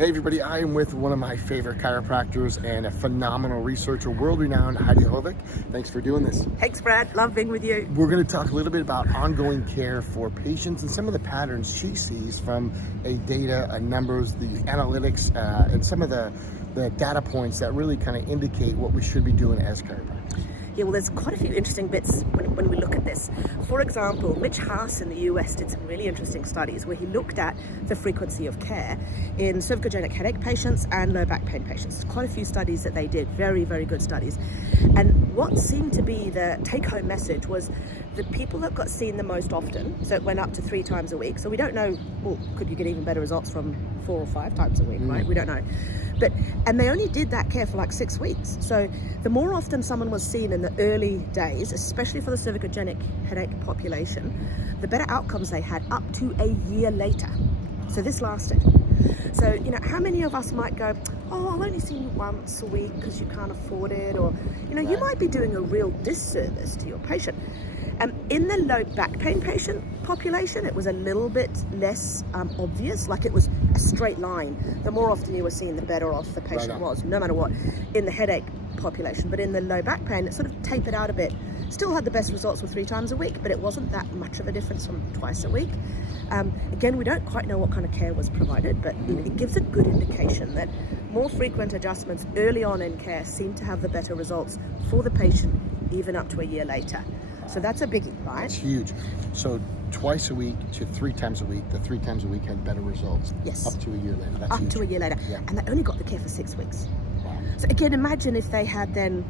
Hey everybody, I am with one of my favorite chiropractors and a phenomenal researcher, world-renowned Heidi Haavik. Thanks for doing this. Thanks, Brad. Love being with you. We're going to talk a little bit about ongoing care for patients and some of the patterns she sees from data, numbers, the analytics, and some of the data points that really kind of indicate what we should be doing as chiropractors. Yeah, well, there's quite a few interesting bits when we look at this. For example, Mitch Haas in the US did some really interesting studies where he looked at the frequency of care in cervicogenic headache patients and low back pain patients. There's quite a few studies that they did, very, very good studies. And what seemed to be the take-home message was the people that got seen the most often, so it went up to 3 times a week. So we don't know, well, could you get even better results from 4 or 5 times a week, right? We don't know. And they only did that care for like 6 weeks. So the more often someone was seen in the early days, especially for the cervicogenic headache population, the better outcomes they had up to a year later. So this lasted. So, how many of us might go, oh, I'll only see you once a week because you can't afford it, or, you might be doing a real disservice to your patient. In the low back pain patient population, it was a little bit less obvious, like it was a straight line. The more often you were seen, the better off the patient was, no matter what, in the headache population. But in the low back pain, it sort of tapered out a bit. Still had the best results with 3 times a week, but it wasn't that much of a difference from twice a week. Again, we don't quite know what kind of care was provided, but it gives a good indication that more frequent adjustments early on in care seem to have the better results for the patient, even up to a year later. So that's a biggie, right? It's huge. So twice a week to 3 times a week, the 3 times a week had better results. Yes. Up to a year later. That's up huge. to a year later. Yeah. And they only got the care for 6 weeks. Wow. So again, imagine if they had then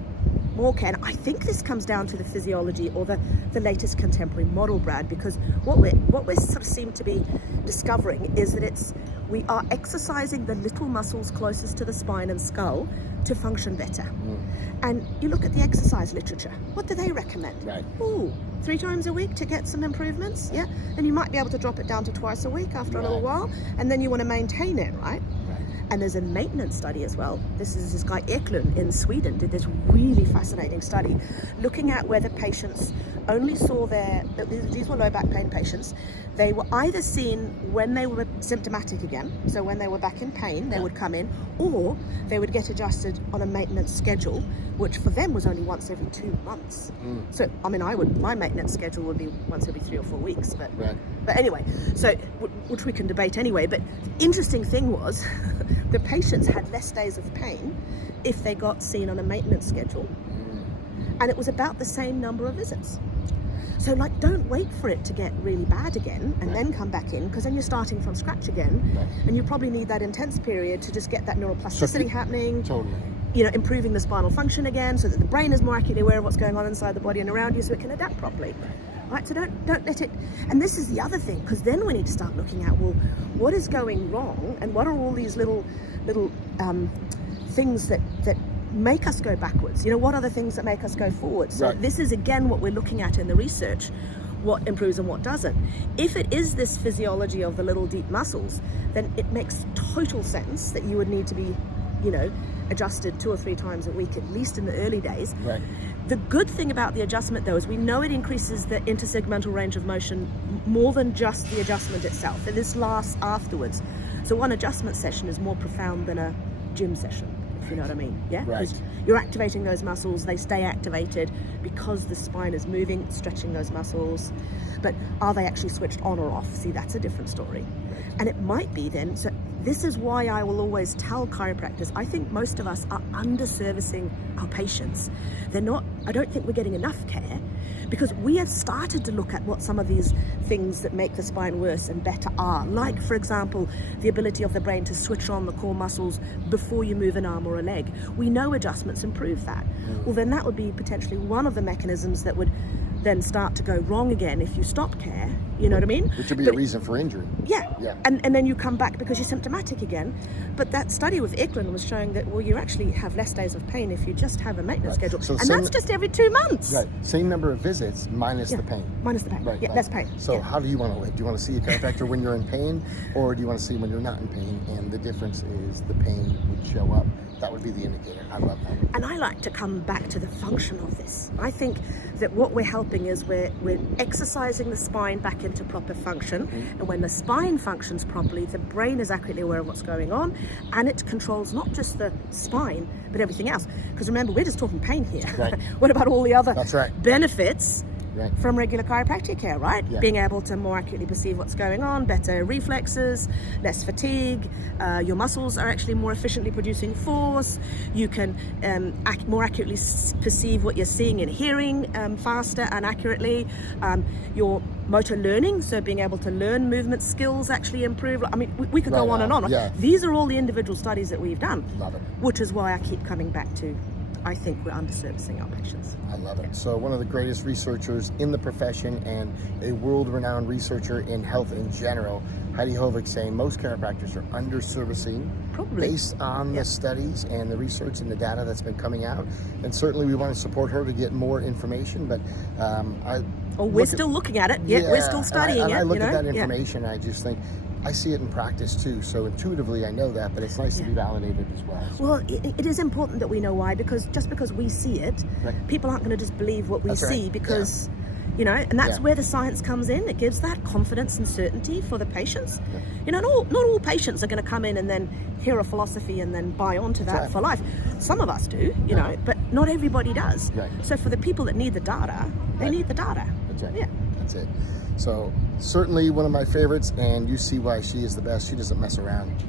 more care. And I think this comes down to the physiology or the latest contemporary model, Brad, because what we sort of seem to be discovering is that we are exercising the little muscles closest to the spine and skull to function better. And you look at the exercise literature, what do they recommend? Right. Ooh, 3 times a week to get some improvements, yeah? And you might be able to drop it down to twice a week after a little while, and then you want to maintain it, right? And there's a maintenance study as well. This guy Eklund in Sweden did this really fascinating study looking at whether patients only saw these were low back pain patients. They were either seen when they were symptomatic again, so when they were back in pain, they would come in, or they would get adjusted on a maintenance schedule, which for them was only once every 2 months. So, my maintenance schedule would be once every 3 or 4 weeks, but anyway, so, which we can debate anyway, but the interesting thing was, the patients had less days of pain if they got seen on a maintenance schedule, and it was about the same number of visits. So don't wait for it to get really bad again and then come back in, because then you're starting from scratch again, and you probably need that intense period to just get that neuroplasticity happening. Totally. Improving the spinal function again, so that the brain is more accurately aware of what's going on inside the body and around you, so it can adapt properly. Right, so don't let it. And this is the other thing, because then we need to start looking at, well, what is going wrong, and what are all these little things that make us go backwards? What are the things that make us go forward? So this is again what we're looking at in the research, what improves and what doesn't. If it is this physiology of the little deep muscles, then it makes total sense that you would need to be, adjusted 2 or 3 times a week, at least in the early days. Right. The good thing about the adjustment, though, is we know it increases the intersegmental range of motion more than just the adjustment itself. And this lasts afterwards. So one adjustment session is more profound than a gym session, if you know what I mean. Yeah? Right. You're activating those muscles, they stay activated because the spine is moving, stretching those muscles. But are they actually switched on or off? See, that's a different story. And it might be then, so this is why I will always tell chiropractors, I think most of us are underservicing our patients. I don't think we're getting enough care, because we have started to look at what some of these things that make the spine worse and better are. Like, for example, the ability of the brain to switch on the core muscles before you move an arm or a leg. We know adjustments improve that. Well, then that would be potentially one of the mechanisms that would then start to go wrong again if you stop care, you know what I mean? Which would be a reason for injury. Yeah. And then you come back because you're symptomatic again. But that study with Eklund was showing that, well, you actually have less days of pain if you just have a maintenance schedule. So that's just every 2 months. Right. Same number of visits minus the pain. Minus the pain. Right. Less pain. So how do you want to live? Do you want to see a chiropractor when you're in pain, or do you want to see when you're not in pain? And the difference is the pain would show up. That would be the indicator. I love that. And I like to come back to the function of this. I think that what we're helping is we're exercising the spine back into proper function. And when the spine functions properly, the brain is accurately aware of what's going on, and it controls not just the spine, but everything else. Because remember, we're just talking pain here. Right. What about all the other That's right. benefits Right. from regular chiropractic care, right? Yeah. Being able to more accurately perceive what's going on, better reflexes, less fatigue, your muscles are actually more efficiently producing force, you can more accurately perceive what you're seeing and hearing faster and accurately, your motor learning, so being able to learn movement skills actually improve. I mean, we could go on and on. Yeah. These are all the individual studies that we've done. Love it. Which is why I keep coming back to, I think we're underservicing our patients. I love it. So one of the greatest researchers in the profession and a world-renowned researcher in health in general, Heidi Haavik, saying most chiropractors are underservicing Probably. based on the studies and the research and the data that's been coming out. And certainly we want to support her to get more information, but we're still looking at it. Yeah, we're still studying and it. I look at that Yeah. information, and I just think, I see it in practice too. So intuitively I know that, but it's nice to be validated as well. Well, it is important that we know why, because just because we see it, Right. people aren't going to just believe what we That's right. see because, you know, and that's Yeah. where the science comes in. It gives that confidence and certainty for the patients. Yeah. You know, not all patients are going to come in and then hear a philosophy and then buy onto that right. for life. Some of us do, you know, but not everybody does. Right. So for the people that need the data, they Right. need the data. That's it. Yeah. That's it. So certainly one of my favorites, and you see why she is the best. She doesn't mess around.